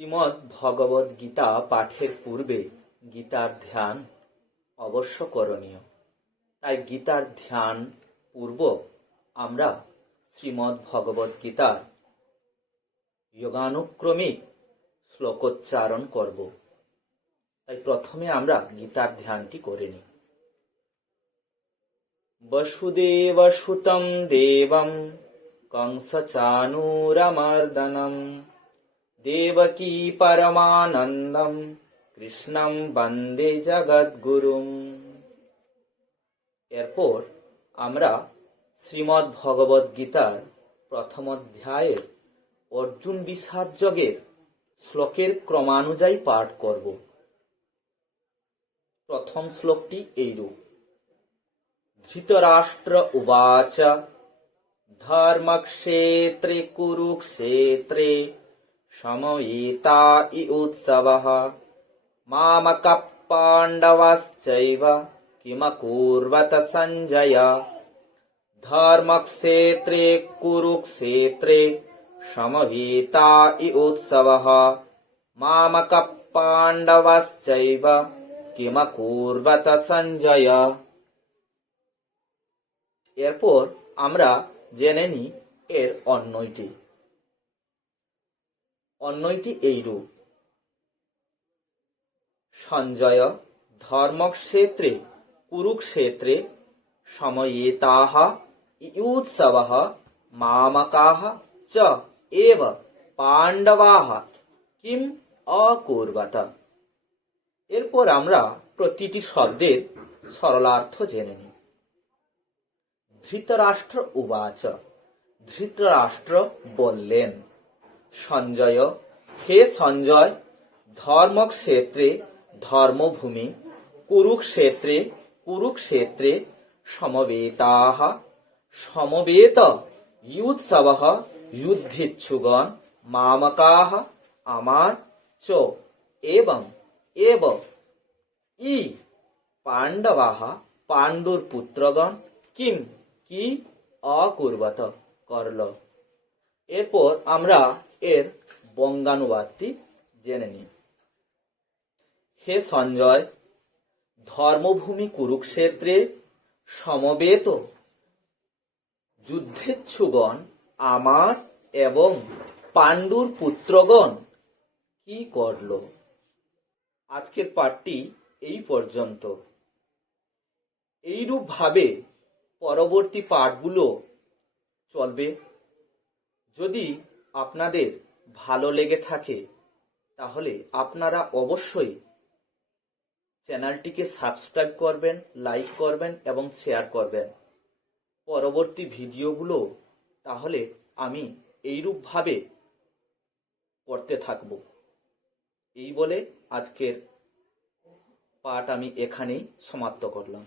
শ্রীমদ্ ভগবদ গীতা পাঠের পূর্বে গীতার ধ্যান অবশ্য করণীয়। তাই গীতার ধ্যান পূর্বক আমরা শ্রীমদ্ ভগবদ গীতার যোগানুক্রমিক শ্লোকোচ্চারণ করব। তাই প্রথমে আমরা গীতার ধ্যানটি করে নিই। বসুদেব সুতং দেবম কংসচাণূরমর্দনম দেবকী পরমানন্দম কৃষ্ণম বন্দে জগদ্গুরুম। এরপর আমরা শ্রীমদ্ ভগবদ গীতার প্রথম অধ্যায়ের অর্জুন বিষাদ যোগের শ্লোকের ক্রমানুযায়ী পাঠ করব। প্রথম শ্লোকটি এইরূপ: ধৃতরাষ্ট্র উবাচ ধর্মক্ষেত্রে কুরুক্ষেত্রে সমবেতাयुत्सवः मामकः पाण्डवश्चैव किमकुर्वत सञ्जय। धर्मक्षेत्रे कुरुक्षेत्रे समवेतायुत्सवः मामकः पाण्डवश्चैव किमकुर्वत सञ्जय। এরপর আমরা জেনে নিই এর অন্বয়টি এইরূপ: সঞ্জয় ধর্মক্ষেত্রে কুরুক্ষেত্রে সমবেতাः युत्सवः मामकाः च एव पाण्डवाः किम अकुर्वत। এরপর আমরা প্রতিটি শব্দের সরলার্থ জেনে নিই। ধৃতরাষ্ট্র উবাচ, ধৃতরাষ্ট্র বললেন। সঞ্জয়, হে সঞ্জয়, ধর্মক্ষেত্রে ধর্মভূমি, কুরুক্ষেত্রে কুরুক্ষেত্রে সমবেতাः সমবেত युत्सवः যুদ্ধেচ্ছুগণ মামকাः আমার চ এবং এব ই পাণ্ডবাः পাণ্ডুর পুত্রগণ কিম কি অকুর্বত করল। এরপর আমরা এর বঙ্গানুবাদটি জেনে নিই। হে সঞ্জয়, ধর্মভূমি কুরুক্ষেত্রে সমবেত যুদ্ধেচ্ছুগণ আমার এবং পাণ্ডুর পুত্রগণ কি করল। আজকের পাঠটি এই পর্যন্ত। এইরূপ ভাবে পরবর্তী পাঠগুলো চলবে। যদি আপনাদের ভালো লেগে থাকে তাহলে আপনারা অবশ্যই চ্যানেলটিকে সাবস্ক্রাইব করবেন, লাইক করবেন এবং শেয়ার করবেন। পরবর্তী ভিডিওগুলো তাহলে আমি এইরূপভাবে করতে থাকব। এই বলে আজকের পাঠ আমি এখানেই সমাপ্ত করলাম।